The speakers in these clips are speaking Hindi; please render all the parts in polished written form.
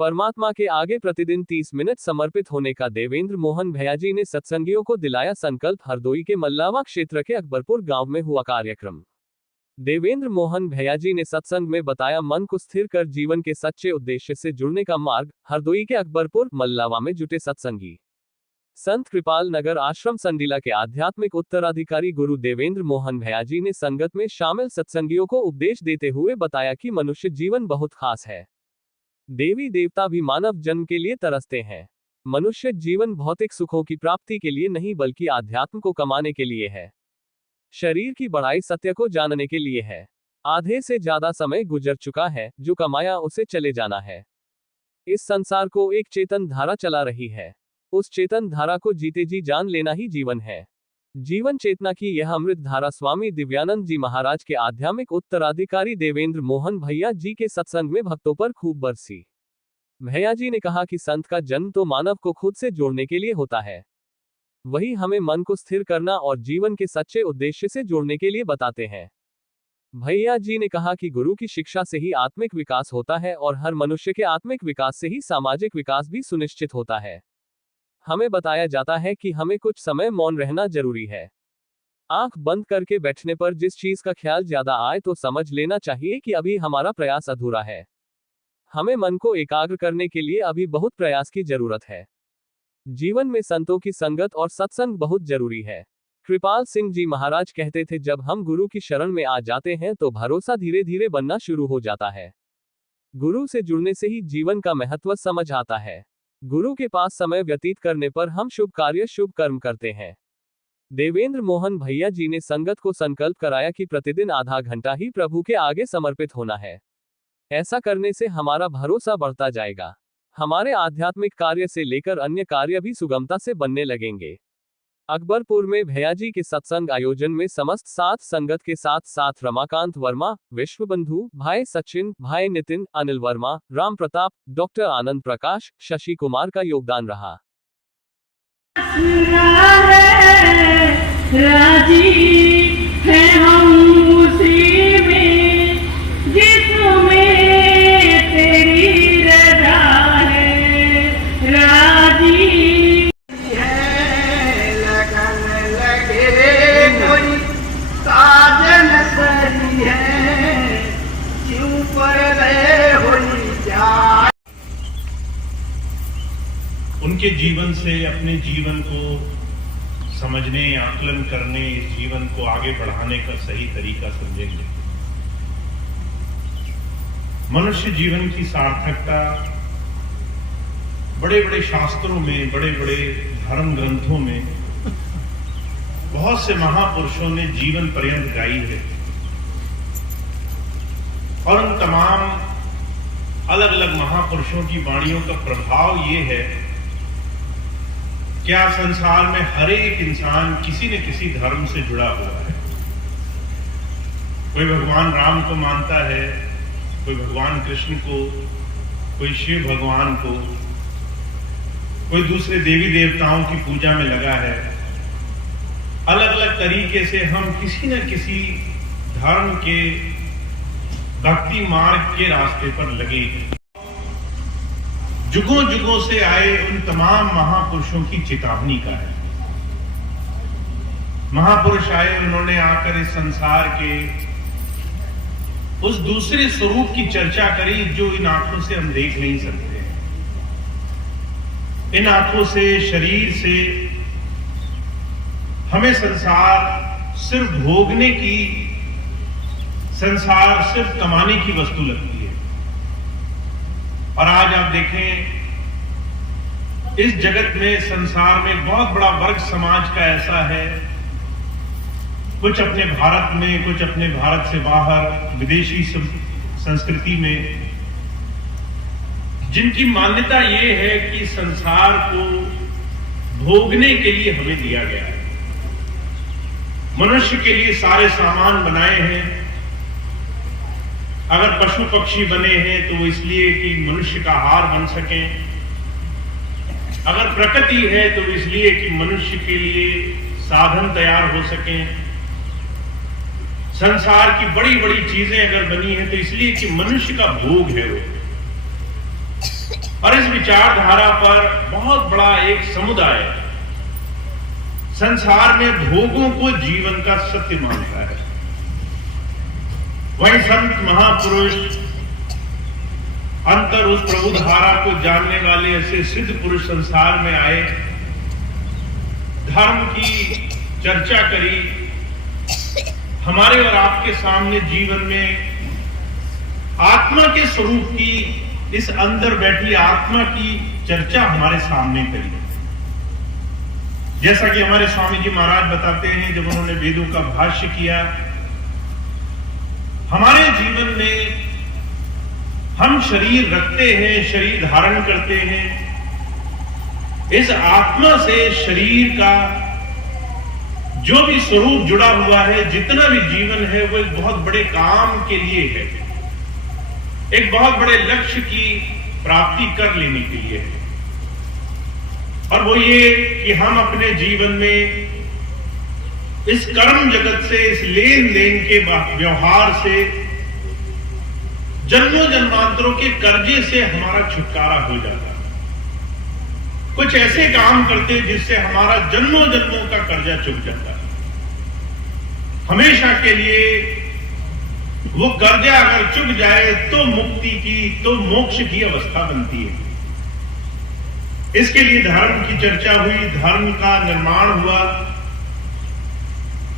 परमात्मा के आगे प्रतिदिन 30 मिनट समर्पित होने का देवेंद्र मोहन भैया जी ने सत्संगियों को दिलाया संकल्प। हरदोई के मल्लावा क्षेत्र के अकबरपुर गांव में हुआ कार्यक्रम। देवेंद्र मोहन भैया जी ने सत्संग में बताया मन को स्थिर कर जीवन के सच्चे उद्देश्य से जुड़ने का मार्ग। हरदोई के अकबरपुर मल्लावा में जुटे सत्संगी संत कृपाल नगर आश्रम संडीला के आध्यात्मिक उत्तराधिकारी गुरु देवेंद्र मोहन भैया जी ने संगत में शामिल सत्संगियों को उपदेश देते हुए बताया कि मनुष्य जीवन बहुत खास है। देवी देवता भी मानव जन्म के लिए तरसते हैं। मनुष्य जीवन भौतिक सुखों की प्राप्ति के लिए नहीं बल्कि आध्यात्म को कमाने के लिए है। शरीर की बढ़ाई सत्य को जानने के लिए है। आधे से ज्यादा समय गुजर चुका है, जो कमाया उसे चले जाना है। इस संसार को एक चेतन धारा चला रही है। उस चेतन धारा को जीते जी जान लेना ही जीवन है। जीवन चेतना की यह अमृत धारा स्वामी दिव्यानंद जी महाराज के आध्यात्मिक उत्तराधिकारी देवेंद्र मोहन भैया जी के सत्संग में भक्तों पर खूब बरसी। भैया जी ने कहा कि संत का जन्म तो मानव को खुद से जोड़ने के लिए होता है, वही हमें मन को स्थिर करना और जीवन के सच्चे उद्देश्य से जोड़ने के लिए बताते हैं। भैया जी ने कहा कि गुरु की शिक्षा से ही आत्मिक विकास होता है और हर मनुष्य के आत्मिक विकास से ही सामाजिक विकास भी सुनिश्चित होता है। हमें बताया जाता है कि हमें कुछ समय मौन रहना जरूरी है। आंख बंद करके बैठने पर जिस चीज का ख्याल ज्यादा आए तो समझ लेना चाहिए कि अभी हमारा प्रयास अधूरा है। हमें मन को एकाग्र करने के लिए अभी बहुत प्रयास की जरूरत है। जीवन में संतों की संगत और सत्संग बहुत जरूरी है। कृपाल सिंह जी महाराज कहते थे, जब हम गुरु की शरण में आ जाते हैं तो भरोसा धीरे धीरे बनना शुरू हो जाता है। गुरु से जुड़ने से ही जीवन का महत्व समझ आता है। गुरु के पास समय व्यतीत करने पर हम शुभ कार्य शुभ कर्म करते हैं। देवेंद्र मोहन भैया जी ने संगत को संकल्प कराया कि प्रतिदिन आधा घंटा ही प्रभु के आगे समर्पित होना है। ऐसा करने से हमारा भरोसा बढ़ता जाएगा। हमारे आध्यात्मिक कार्य से लेकर अन्य कार्य भी सुगमता से बनने लगेंगे। अकबरपुर में भैया जी के सत्संग आयोजन में समस्त साथ संगत के साथ साथ रमाकांत वर्मा, विश्वबंधु, भाई सचिन, भाई नितिन, अनिल वर्मा, राम प्रताप, डॉक्टर आनंद प्रकाश, शशि कुमार का योगदान रहा। उनके जीवन से अपने जीवन को समझने, आकलन करने, इस जीवन को आगे बढ़ाने का सही तरीका समझेंगे। मनुष्य जीवन की सार्थकता बड़े बड़े शास्त्रों में, बड़े बड़े धर्म ग्रंथों में बहुत से महापुरुषों ने जीवन पर्यंत गाई है और उन तमाम अलग अलग महापुरुषों की वाणियों का प्रभाव ये है क्या संसार में हर एक इंसान किसी न किसी धर्म से जुड़ा हुआ है। कोई भगवान राम को मानता है, कोई भगवान कृष्ण को, कोई शिव भगवान को, कोई दूसरे देवी देवताओं की पूजा में लगा है। अलग अलग तरीके से हम किसी न किसी धर्म के भक्ति मार्ग के रास्ते पर लगे हैं। जुगों जुगों से आए उन तमाम महापुरुषों की चेतावनी का है। महापुरुष आए, उन्होंने आकर इस संसार के उस दूसरे स्वरूप की चर्चा करी जो इन आंखों से हम देख नहीं सकते। इन आंखों से, शरीर से हमें संसार सिर्फ भोगने की, संसार सिर्फ कमाने की वस्तु लगती है। और आज आप देखें इस जगत में, संसार में बहुत बड़ा वर्ग समाज का ऐसा है, कुछ अपने भारत में, कुछ अपने भारत से बाहर विदेशी संस्कृति में, जिनकी मान्यता ये है कि संसार को भोगने के लिए हमें दिया गया है। मनुष्य के लिए सारे सामान बनाए हैं। अगर पशु पक्षी बने हैं तो इसलिए कि मनुष्य का आहार बन सके। अगर प्रकृति है तो इसलिए कि मनुष्य के लिए साधन तैयार हो सके। संसार की बड़ी बड़ी चीजें अगर बनी हैं तो इसलिए कि मनुष्य का भोग है वो। और इस विचारधारा पर बहुत बड़ा एक समुदाय संसार में भोगों को जीवन का सत्य मानता है। वही संत महापुरुष अंतर उस प्रभु धारा को जानने वाले ऐसे सिद्ध पुरुष संसार में आए, धर्म की चर्चा करी, हमारे और आपके सामने जीवन में आत्मा के स्वरूप की, इस अंदर बैठी आत्मा की चर्चा हमारे सामने करी। जैसा कि हमारे स्वामी जी महाराज बताते हैं, जब उन्होंने वेदों का भाष्य किया, हमारे जीवन में हम शरीर रखते हैं, शरीर धारण करते हैं। इस आत्मा से शरीर का जो भी स्वरूप जुड़ा हुआ है, जितना भी जीवन है, वो एक बहुत बड़े काम के लिए है, एक बहुत बड़े लक्ष्य की प्राप्ति कर लेने के लिए है। और वो ये कि हम अपने जीवन में इस कर्म जगत से, इस लेन देन के व्यवहार से, जन्मों जन्मांतरों के कर्जे से हमारा छुटकारा हो जाता है। कुछ ऐसे काम करते जिससे हमारा जन्मों जन्मों का कर्जा चुक जाता है। हमेशा के लिए वो कर्जा अगर चुक जाए तो मुक्ति की, तो मोक्ष की अवस्था बनती है। इसके लिए धर्म की चर्चा हुई, धर्म का निर्माण हुआ,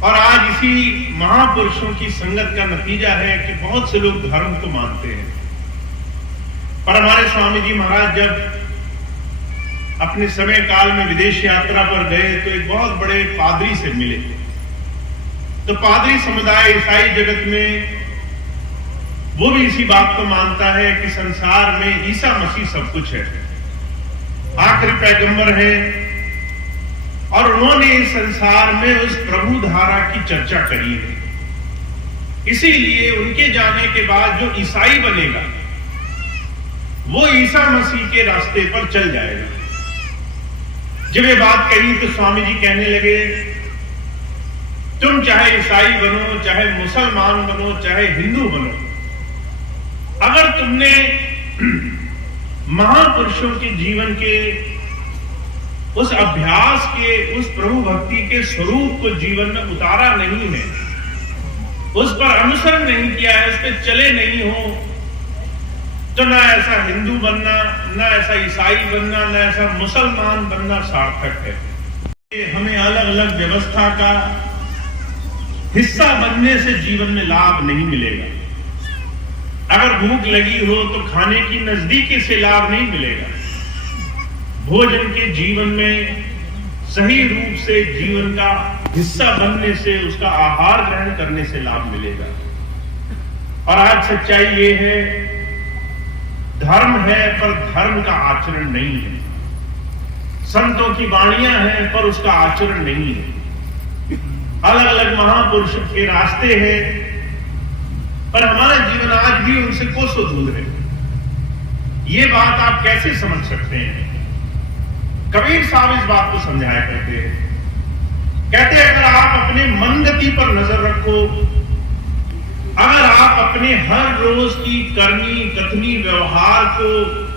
और आज इसी महापुरुषों की संगत का नतीजा है कि बहुत से लोग धर्म को मानते हैं। पर हमारे स्वामी जी महाराज जब अपने समय काल में विदेश यात्रा पर गए तो एक बहुत बड़े पादरी से मिले। तो पादरी समुदाय ईसाई जगत में वो भी इसी बात को मानता है कि संसार में ईसा मसीह सब कुछ है, आखिरी पैगंबर है, और उन्होंने इस संसार में उस प्रभु धारा की चर्चा करी है। इसीलिए उनके जाने के बाद जो ईसाई बनेगा वो ईसा मसीह के रास्ते पर चल जाएगा। जब ये बात कही तो स्वामी जी कहने लगे, तुम चाहे ईसाई बनो, चाहे मुसलमान बनो, चाहे हिंदू बनो, अगर तुमने महापुरुषों के जीवन के उस अभ्यास के, उस प्रभु भक्ति के स्वरूप को जीवन में उतारा नहीं है, उस पर अनुसरण नहीं किया है, उस पर चले नहीं हो, तो ना ऐसा हिंदू बनना, ना ऐसा ईसाई बनना, ना ऐसा मुसलमान बनना सार्थक है। हमें अलग अलग व्यवस्था का हिस्सा बनने से जीवन में लाभ नहीं मिलेगा। अगर भूख लगी हो तो खाने की नजदीकी से लाभ नहीं मिलेगा। भोजन के जीवन में सही रूप से जीवन का हिस्सा बनने से, उसका आहार ग्रहण करने से लाभ मिलेगा। और आज सच्चाई ये है, धर्म है पर धर्म का आचरण नहीं है। संतों की वाणियां हैं पर उसका आचरण नहीं है। अलग अलग महापुरुषों के रास्ते हैं पर हमारा जीवन आज भी उनसे कोसों दूर है। ये बात आप कैसे समझ सकते हैं? कबीर साहब इस बात को समझाया करते हैं। कहते हैं अगर आप अपने मनगति पर नजर रखो, अगर आप अपने हर रोज की करनी कथनी व्यवहार को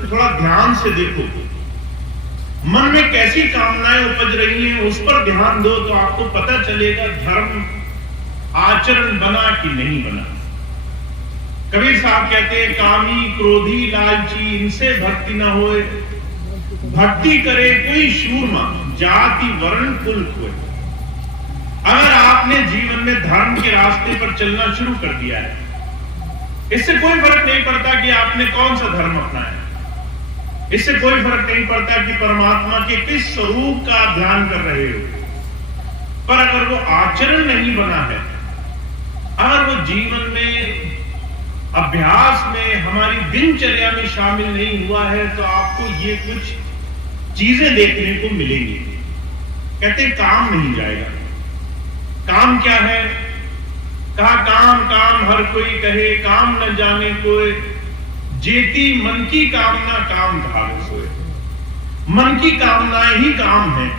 थोड़ा ध्यान से देखो, मन में कैसी कामनाएं उपज रही हैं उस पर ध्यान दो, तो आपको पता चलेगा धर्म आचरण बना कि नहीं बना। कबीर साहब कहते हैं, कामी क्रोधी लालची इनसे भक्ति न होए, भक्ति करे कोई शूरमा जाति वर्ण कुल कोई। अगर आपने जीवन में धर्म के रास्ते पर चलना शुरू कर दिया है, इससे कोई फर्क नहीं पड़ता कि आपने कौन सा धर्म अपनाया, इससे कोई फर्क नहीं पड़ता कि परमात्मा के किस स्वरूप का ध्यान कर रहे हो, पर अगर वो आचरण नहीं बना है, अगर वो जीवन में अभ्यास में हमारी दिनचर्या में शामिल नहीं हुआ है, तो आपको ये कुछ चीजें देखने को मिलेंगी। कहते काम नहीं जाएगा। काम क्या है? कहा काम काम हर कोई कहे, काम न जाने कोई, जेती मन की कामना काम धारे सोए। मन की कामनाएं ही काम है।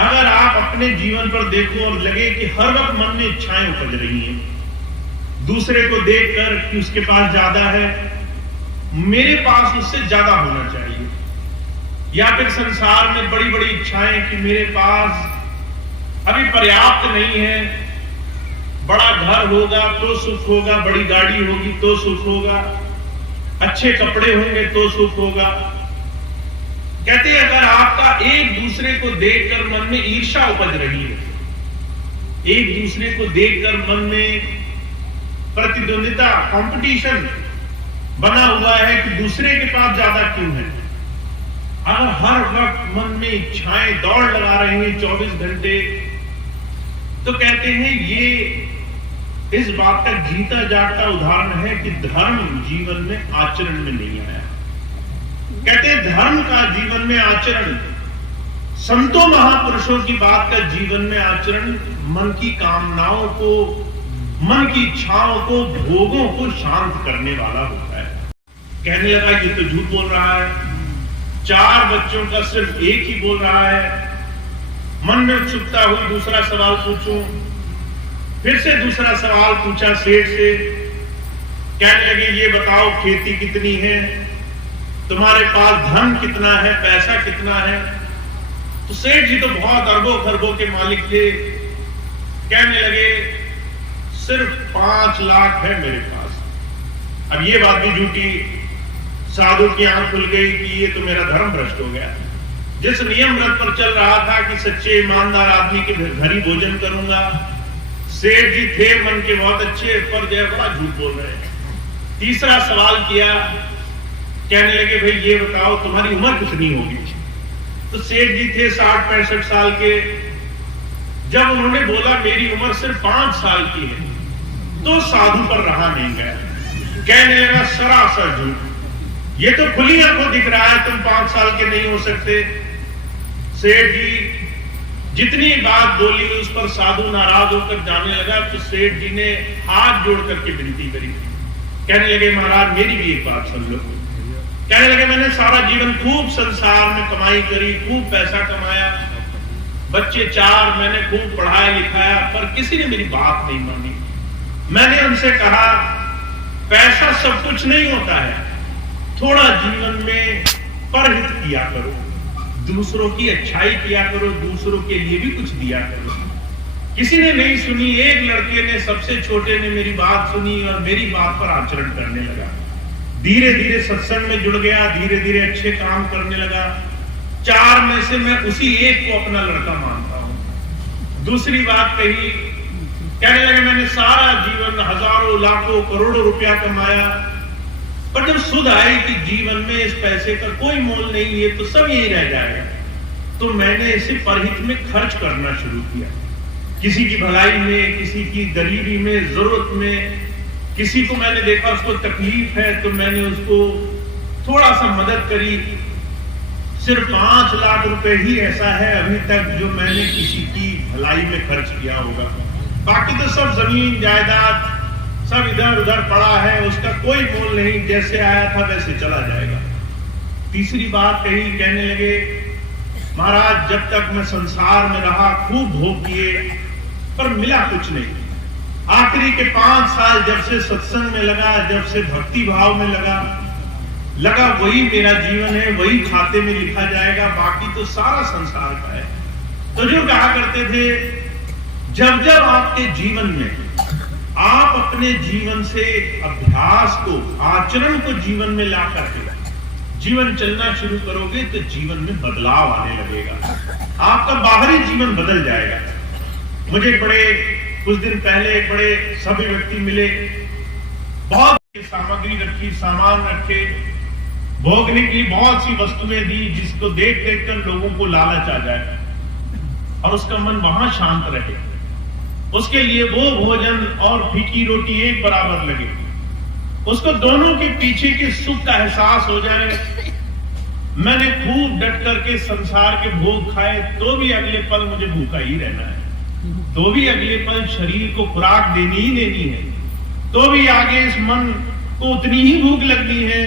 अगर आप अपने जीवन पर देखो और लगे कि हर वक्त मन में इच्छाएं उपज रही हैं, दूसरे को देखकर कि उसके पास ज्यादा है, मेरे पास उससे ज्यादा होना चाहिए, या फिर संसार में बड़ी बड़ी इच्छाएं कि मेरे पास अभी पर्याप्त नहीं है, बड़ा घर होगा तो सुख होगा, बड़ी गाड़ी होगी तो सुख होगा, अच्छे कपड़े होंगे तो सुख होगा। कहते हैं अगर आपका एक दूसरे को देखकर मन में ईर्ष्या उपज रही है, एक दूसरे को देखकर मन में प्रतिद्वंदिता, कंपटीशन बना हुआ है कि दूसरे के पास ज्यादा क्यों है, अगर हर वक्त मन में इच्छाएं दौड़ लगा रहे हैं 24 घंटे, तो कहते हैं ये इस बात का जीता जागता उदाहरण है कि धर्म जीवन में आचरण में नहीं आया। कहते हैं धर्म का जीवन में आचरण, संतों महापुरुषों की बात का जीवन में आचरण मन की कामनाओं को, मन की इच्छाओं को, भोगों को शांत करने वाला होता है। कहने लगा ये तो झूठ बोल रहा है, 4 बच्चों का सिर्फ एक ही बोल रहा है। मन में उत्सुकता हुई, दूसरा सवाल पूछूं। फिर से दूसरा सवाल पूछा सेठ से, कहने लगे ये बताओ खेती कितनी है, तुम्हारे पास धन कितना है, पैसा कितना है। तो सेठ जी तो बहुत अरबों खरबों के मालिक थे, कहने लगे सिर्फ 5 लाख है मेरे पास। अब ये बात भी झूठी, साधु की आंख खुल गई कि ये तो मेरा धर्म भ्रष्ट हो गया। जिस नियम व्रत पर चल रहा था कि सच्चे ईमानदार आदमी के घर ही भोजन करूंगा, सेठ जी थे मन के बहुत अच्छे, पर जो बड़ा झूठ बोल रहे हैं। तीसरा सवाल किया, कहने लगे भाई ये बताओ तुम्हारी उम्र कितनी होगी। तो सेठ जी थे 60-65 साल के। जब उन्होंने बोला मेरी उम्र सिर्फ 5 साल की है, तो साधु पर रहा नहीं गया, कहने लगा सरासर झूठ, ये तो खुली आंखों दिख रहा है तुम 5 साल के नहीं हो सकते। सेठ जी जितनी बात बोली उस पर साधु नाराज होकर जाने लगा। तो सेठ जी ने हाथ जोड़ करके विनती करी, कहने लगे महाराज मेरी भी एक बात सुन लो। कहने लगे मैंने सारा जीवन खूब संसार में कमाई करी, खूब पैसा कमाया, बच्चे 4 मैंने खूब पढ़ाया लिखाया, पर किसी ने मेरी बात नहीं मानी। मैंने उनसे कहा पैसा सब कुछ नहीं होता है, थोड़ा जीवन में परहित किया करो, दूसरों की अच्छाई किया करो, दूसरों के लिए भी कुछ दिया करो। किसी ने नहीं सुनी। एक लड़के ने, सबसे छोटे ने मेरी बात सुनी और मेरी बात पर आचरण करने लगा। धीरे धीरे सत्संग में जुड़ गया, धीरे धीरे अच्छे काम करने लगा। 4 में से मैं उसी एक को अपना लड़का मानता हूं। दूसरी बात कही, कहने लगे मैंने सारा जीवन हजारों लाखों करोड़ों रुपया कमाया, पर जब सुध आई कि जीवन में इस पैसे का कोई मोल नहीं है, तो सब यही रह जाएगा, तो मैंने इसे परहित में खर्च करना शुरू किया। किसी की भलाई में, किसी की गरीबी में, जरूरत में, किसी को मैंने देखा उसको तकलीफ है तो मैंने उसको थोड़ा सा मदद करी। सिर्फ 5 लाख रुपए ही ऐसा है अभी तक जो मैंने किसी की भलाई में खर्च किया होगा। बाकी तो सब जमीन जायदाद सब इधर उधर पड़ा है, उसका कोई मोल नहीं, जैसे आया था वैसे चला जाएगा। तीसरी बात कही, कहने लगे महाराज जब तक मैं संसार में रहा खूब भोग किए, पर मिला कुछ नहीं। आखिरी के 5 साल जब से सत्संग में लगा, जब से भक्ति भाव में लगा वही मेरा जीवन है, वही खाते में लिखा जाएगा, बाकी तो सारा संसार का है। तो जो कहा करते थे जब जब आपके जीवन में आप अपने जीवन से अभ्यास को, आचरण को जीवन में ला करके जीवन चलना शुरू करोगे तो जीवन में बदलाव आने लगेगा, आपका बाहरी जीवन बदल जाएगा। मुझे कुछ दिन पहले एक बड़े सभ्य व्यक्ति मिले, बहुत सामग्री रखी, सामान रखे, भोगने की बहुत सी वस्तुएं दी, जिसको देख देख कर लोगों को लालच आ जाए और उसका मन वहां शांत रहे। उसके लिए वो भोजन और फीकी रोटी एक बराबर लगे, उसको दोनों के पीछे के सुख का एहसास हो जाए। मैंने खूब डट करके संसार के भोग खाए, तो भी अगले पल मुझे भूखा ही रहना है, तो भी अगले पल शरीर को खुराक देनी ही देनी है, तो भी आगे इस मन को उतनी ही भूख लगनी है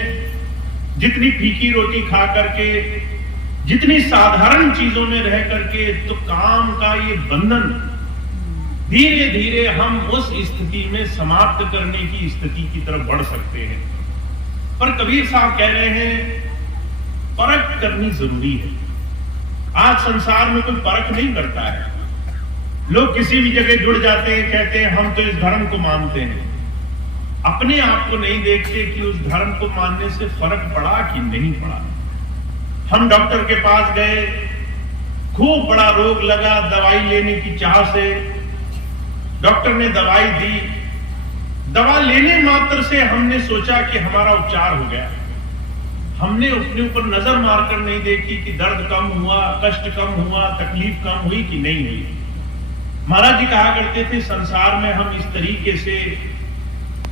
जितनी फीकी रोटी खा करके, जितनी साधारण चीजों में रह करके। तो काम का ये बंधन धीरे धीरे हम उस स्थिति में समाप्त करने की स्थिति की तरफ बढ़ सकते हैं। पर कबीर साहब कह रहे हैं परख करनी जरूरी है। आज संसार में कोई परख नहीं करता है। लोग किसी भी जगह जुड़ जाते हैं, कहते हैं हम तो इस धर्म को मानते हैं, अपने आप को नहीं देखते कि उस धर्म को मानने से फर्क पड़ा कि नहीं पड़ा। हम डॉक्टर के पास गए, खूब बड़ा रोग लगा, दवाई लेने की चाह से डॉक्टर ने दवाई दी। दवा लेने मात्र से हमने सोचा कि हमारा उपचार हो गया। हमने अपने ऊपर नजर मारकर नहीं देखी कि दर्द कम हुआ, कष्ट कम हुआ, तकलीफ कम हुई कि नहीं हुई। महाराज जी कहा करते थे संसार में हम इस तरीके से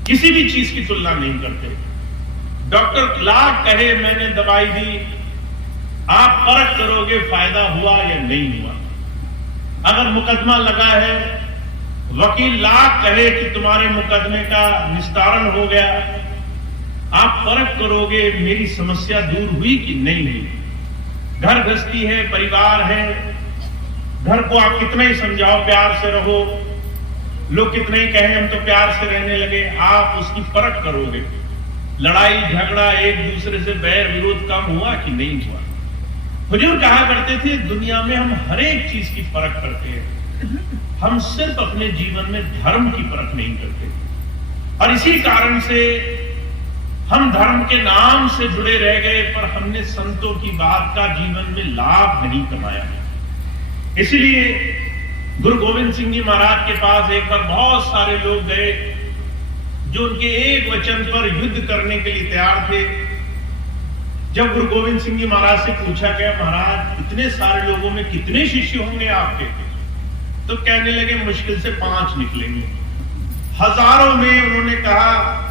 किसी भी चीज की तुलना नहीं करते। डॉक्टर लाख कहे मैंने दवाई दी, आप परख करोगे फायदा हुआ या नहीं हुआ। अगर मुकदमा लगा है, वकील लाख कहे कि तुम्हारे मुकदमे का निस्तारण हो गया, आप परख करोगे मेरी समस्या दूर हुई कि नहीं हुई। घर गृहस्थी है, परिवार है, घर को आप कितना ही समझाओ प्यार से रहो, लोग कितने ही कहें हम तो प्यार से रहने लगे, आप उसकी परख करोगे। लड़ाई झगड़ा, एक दूसरे से बैर विरोध कम हुआ कि नहीं हुआ। हुजूर कहा करते थे दुनिया में हम हर एक चीज की परख करते हैं, हम सिर्फ अपने जीवन में धर्म की परख नहीं करते। और इसी कारण से हम धर्म के नाम से जुड़े रह गए, पर हमने संतों की बात का जीवन में लाभ नहीं कमाया। इसलिए गुरु गोविंद सिंह जी महाराज के पास एक बार बहुत सारे लोग गए जो उनके एक वचन पर युद्ध करने के लिए तैयार थे। जब गुरु गोविंद सिंह जी महाराज से पूछा गया महाराज इतने सारे लोगों में कितने शिष्य होंगे आपके, तो कहने लगे मुश्किल से 5 निकलेंगे। हजारों में उन्होंने कहा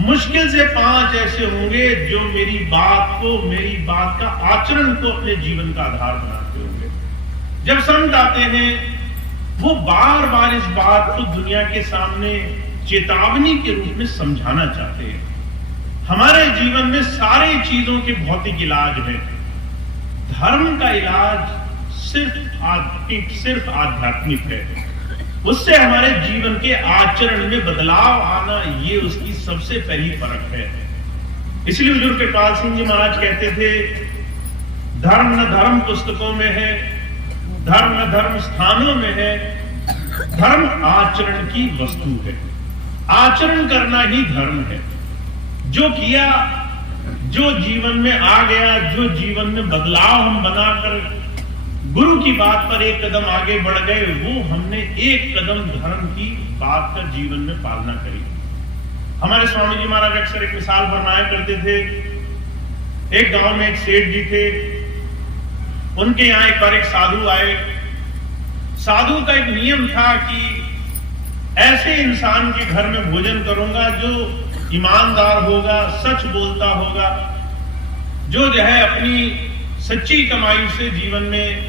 मुश्किल से 5 ऐसे होंगे जो मेरी बात का आचरण को अपने जीवन का आधार बनाते होंगे। जब संत आते हैं वो बार बार इस बात को दुनिया के सामने चेतावनी के रूप में समझाना चाहते हैं। हमारे जीवन में सारी चीजों के भौतिक इलाज है, धर्म का इलाज सिर्फ आध्यात्मिक है। उससे हमारे जीवन के आचरण में बदलाव आना, ये उसकी सबसे पहली परख है। इसलिए हुजूर कृपाल सिंह जी महाराज कहते थे धर्म न धर्म पुस्तकों में है, धर्म न धर्म स्थानों में है, धर्म आचरण की वस्तु है। आचरण करना ही धर्म है। जो किया, जो जीवन में आ गया, जो जीवन में बदलाव हम बनाकर गुरु की बात पर एक कदम आगे बढ़ गए, वो हमने एक कदम धर्म की बात का जीवन में पालना करी। हमारे स्वामी जी महाराज अक्सर एक मिसाल फरमाया करते थे। एक गांव में एक सेठ जी थे, उनके यहां एक बार एक साधु आए। साधु का एक नियम था कि ऐसे इंसान के घर में भोजन करूंगा जो ईमानदार होगा, सच बोलता होगा, जो है अपनी सच्ची कमाई से जीवन में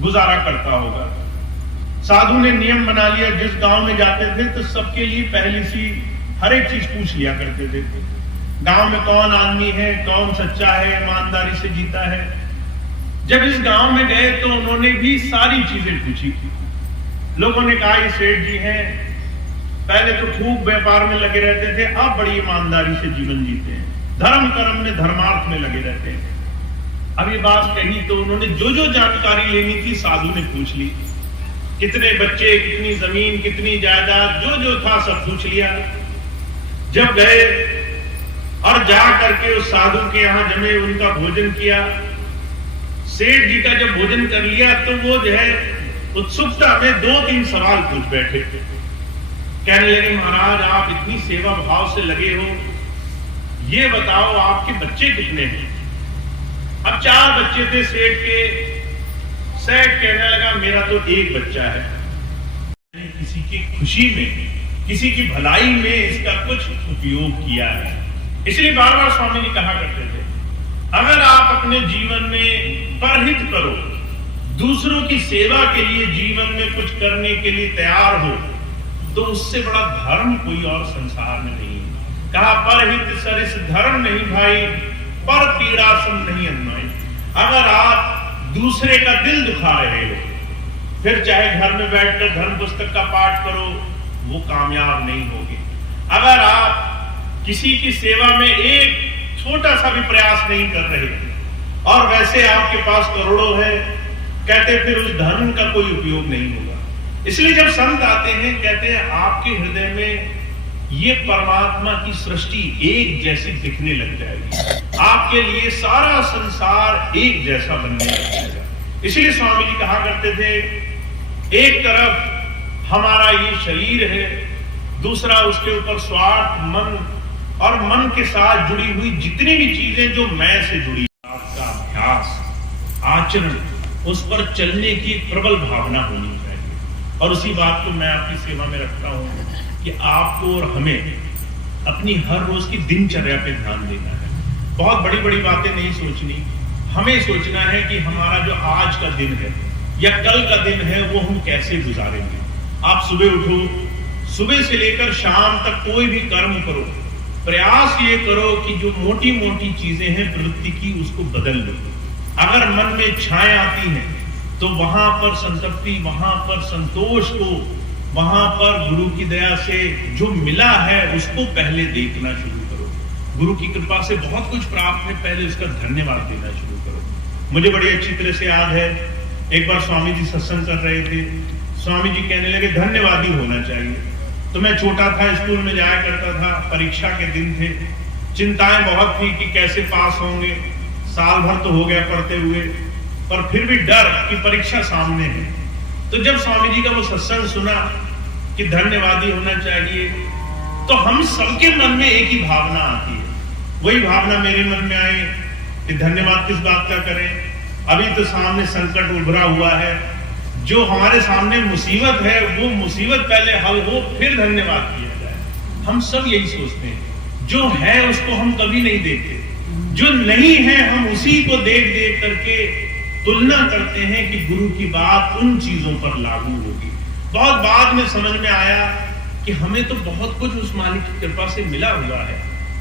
गुजारा करता होगा। साधु ने नियम बना लिया, जिस गांव में जाते थे तो सबके लिए पहली सी हर एक चीज पूछ लिया करते थे। गांव में कौन आदमी है, कौन सच्चा है, ईमानदारी से जीता है। जब इस गांव में गए तो उन्होंने भी सारी चीजें पूछी थी। लोगों ने कहा ये सेठ जी हैं, पहले तो खूब व्यापार में लगे रहते थे, अब बड़ी ईमानदारी से जीवन जीते हैं, धर्म कर्म में धर्मार्थ में लगे रहते हैं। अब ये बात कही तो उन्होंने जो जो जानकारी लेनी थी साधु ने पूछ ली। कितने बच्चे, कितनी जमीन, कितनी जायदाद, जो जो था सब पूछ लिया। जब गए और जा करके उस साधु के यहां जमे, उनका भोजन किया। सेठ जी का जब भोजन कर लिया तो वो जो है उत्सुकता में 2-3 सवाल पूछ बैठे। कहने लगे महाराज आप इतनी सेवा भाव से लगे हो, ये बताओ आपके बच्चे कितने हैं। अब 4 बच्चे थे सेठ के। सेठ कहने लगा मेरा तो एक बच्चा है। किसी की खुशी में, किसी की भलाई में इसका कुछ उपयोग किया है। इसलिए बार बार स्वामी जी कहा करते थे अगर आप अपने जीवन में परहित करो, दूसरों की सेवा के लिए जीवन में कुछ करने के लिए तैयार हो, तो उससे बड़ा धर्म कोई और संसार में नहीं है। कहा परहित सरिस धर्म नहीं भाई, पर पीड़ा सम नहीं अन्नाई। अगर आप दूसरे का दिल दुखा रहे हो, फिर चाहे घर में बैठकर धर्म पुस्तक का पाठ करो, वो कामयाब नहीं होगे। अगर आप किसी की सेवा में एक छोटा सा भी प्रयास नहीं कर रहे, और वैसे आपके पास करोड़ों है, कहते फिर उस धन का कोई उपयोग नहीं होगा। इसलिए जब संत आते हैं, कहते हैं आपके हृदय में ये परमात्मा की सृष्टि एक जैसी दिखने लग जाएगी, आपके लिए सारा संसार एक जैसा बनने लग जाएगा। इसलिए स्वामी जी कहा करते थे, एक तरफ हमारा ये शरीर है, दूसरा उसके ऊपर स्वार्थ, मन, और मन के साथ जुड़ी हुई जितनी भी चीजें जो मैं से जुड़ी, आपका अभ्यास, आचरण, उस पर चलने की एक प्रबल भावना होनी चाहिए। और उसी बात को मैं आपकी सेवा में रखता हूं कि आपको और हमें अपनी हर रोज की दिनचर्या पे ध्यान देना है। बहुत बड़ी बड़ी बातें नहीं सोचनी, हमें सोचना है कि हमारा जो आज का दिन है या कल का दिन है वो हम कैसे गुजारेंगे। आप सुबह उठो, सुबह से लेकर शाम तक कोई भी कर्म करो, प्रयास ये करो कि जो मोटी मोटी चीजें हैं प्रवृत्ति की, उसको बदल लो। अगर मन में इच्छाएं आती हैं तो वहां पर संतृप्ति, वहां पर संतोष को, वहां पर गुरु की दया से जो मिला है उसको पहले देखना शुरू करो। गुरु की कृपा से बहुत कुछ प्राप्त है, पहले उसका धन्यवाद देना शुरू करो। मुझे बड़ी अच्छी तरह से याद है, एक बार स्वामी जी सत्संग कर रहे थे, स्वामी जी कहने लगे धन्यवादी होना चाहिए। तो मैं छोटा था, स्कूल में जाया करता था, परीक्षा के दिन थे, चिंताएं बहुत थी कि कैसे पास होंगे, साल भर तो हो गया पढ़ते हुए, पर फिर भी डर कि परीक्षा सामने है। तो जब स्वामी जी का वो सत्संग सुना कि धन्यवादी होना चाहिए, तो हम सबके मन में एक ही भावना आती है। वही भावना मेरे मन में आई कि धन्यवाद किस बात का करें, अभी तो सामने संकट उभरा हुआ है, जो हमारे सामने मुसीबत है वो मुसीबत पहले हल हो, फिर धन्यवाद किया जाए। हम सब यही सोचते हैं, जो है उसको हम कभी नहीं देखते, जो नहीं है हम उसी को देख देख करके तुलना करते हैं कि गुरु की बात उन चीजों पर लागू होगी। बहुत बाद में समझ में आया कि हमें तो बहुत कुछ उस मालिक की कृपा से मिला हुआ है।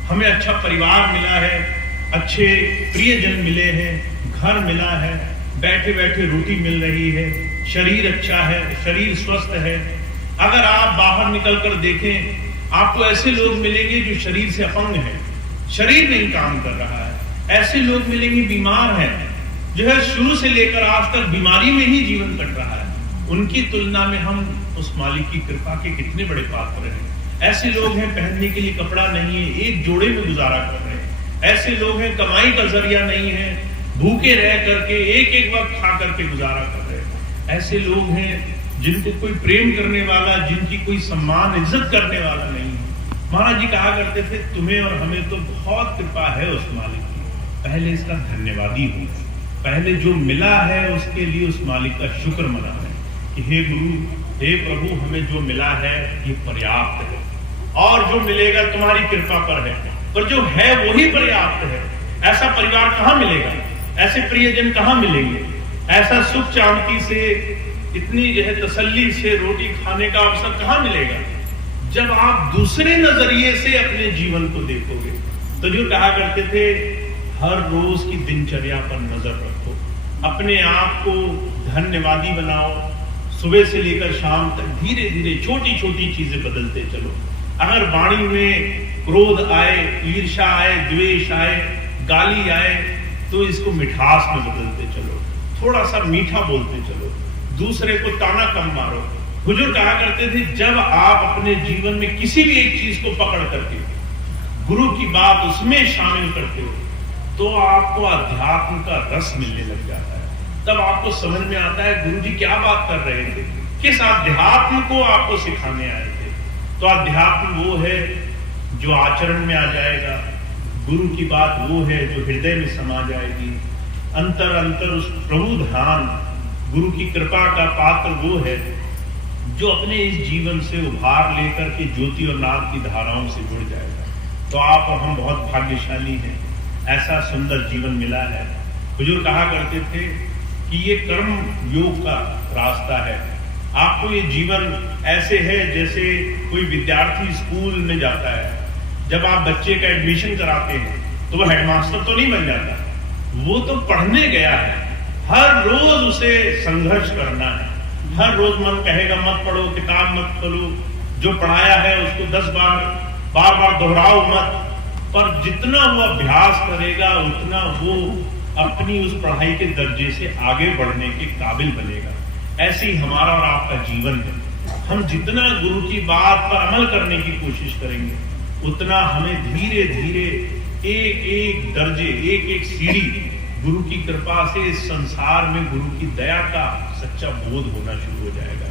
हमें अच्छा परिवार मिला है, अच्छे प्रियजन मिले हैं, घर मिला है, बैठे बैठे रोटी मिल रही है, शरीर अच्छा है, शरीर स्वस्थ है। अगर आप बाहर निकल कर देखें, आपको ऐसे लोग मिलेंगे जो शरीर से अपंग है, शरीर नहीं काम कर रहा है। ऐसे लोग मिलेंगे बीमार हैं, जो है शुरू से लेकर आज तक बीमारी में ही जीवन कट रहा है। उनकी तुलना में हम उस मालिक की कृपा के कितने बड़े पात्र हैं। ऐसे लोग हैं पहनने के लिए कपड़ा नहीं है, एक जोड़े में गुजारा कर रहे हैं। ऐसे लोग हैं कमाई का जरिया नहीं है, भूखे रह करके एक एक वक्त खा करके गुजारा कर रहे हैं। ऐसे लोग हैं जिनको कोई प्रेम करने वाला, जिनकी कोई सम्मान इज्जत करने वाला नहीं है। महाराज जी कहा करते थे, तुम्हें और हमें तो बहुत कृपा है उस मालिक की, पहले इसका धन्यवादी हो, पहले जो मिला है उसके लिए उस मालिक का शुक्र मनाना है कि हे गुरु, हे प्रभु, हमें जो मिला है ये पर्याप्त है, और जो मिलेगा तुम्हारी कृपा पर है, पर जो है वही पर्याप्त है। ऐसा परिवार कहाँ मिलेगा, ऐसे प्रियजन कहाँ मिलेंगे, ऐसा सुख शांति से, इतनी जो है तसल्ली से रोटी खाने का अवसर कहाँ मिलेगा, जब आप दूसरे नजरिए से अपने जीवन को देखोगे। तो जो कहा करते थे, हर रोज की दिनचर्या पर नजर रखो, अपने आप को धन्यवादी बनाओ, सुबह से लेकर शाम तक धीरे धीरे छोटी छोटी चीजें बदलते चलो। अगर वाणी में क्रोध आए, ईर्ष्या आए, द्वेष आए, गाली आए, तो इसको मिठास में बदलते चलो, थोड़ा सा मीठा बोलते चलो, दूसरे को ताना कम मारो। हुजूर कहा करते थे, जब आप अपने जीवन में किसी भी एक चीज को पकड़ करके गुरु की बात उसमें शामिल करते हो, तो आपको अध्यात्म का रस मिलने लग जाता है। तब आपको समझ में आता है गुरु जी क्या बात कर रहे थे, किस अध्यात्म को आपको सिखाने आए थे। तो अध्यात्म वो है जो आचरण में आ जाएगा, गुरु की बात वो है जो हृदय में समा जाएगी। अंतर अंतर उस प्रभु ध्यान, गुरु की कृपा का पात्र वो है जो अपने इस जीवन से उभार लेकर के ज्योति और नाद की धाराओं से जुड़ जाएगा। तो आप और हम बहुत भाग्यशाली हैं, ऐसा सुंदर जीवन मिला है। हुजूर कहा करते थे कि ये कर्म योग का रास्ता है। आपको ये जीवन ऐसे है जैसे कोई विद्यार्थी स्कूल में जाता है, जब आप बच्चे का एडमिशन कराते हैं तो वो हेडमास्टर तो नहीं बन जाता, वो तो पढ़ने गया है। हर रोज उसे संघर्ष करना है, हर रोज मन कहेगा मत पढ़ो, किताब मत खोलो, जो पढ़ाया है उसको 10 बार बार बार दोहराओ मत, पर जितना वो अभ्यास करेगा उतना वो अपनी उस पढ़ाई के दर्जे से आगे बढ़ने के काबिल बनेगा। ऐसे ही हमारा और आपका जीवन है। हम जितना गुरु की बात पर अमल करने की कोशिश करेंगे उतना हमें धीरे धीरे एक एक दर्जे, एक एक सीढ़ी गुरु की कृपा से इस संसार में गुरु की दया का सच्चा बोध होना शुरू हो जाएगा।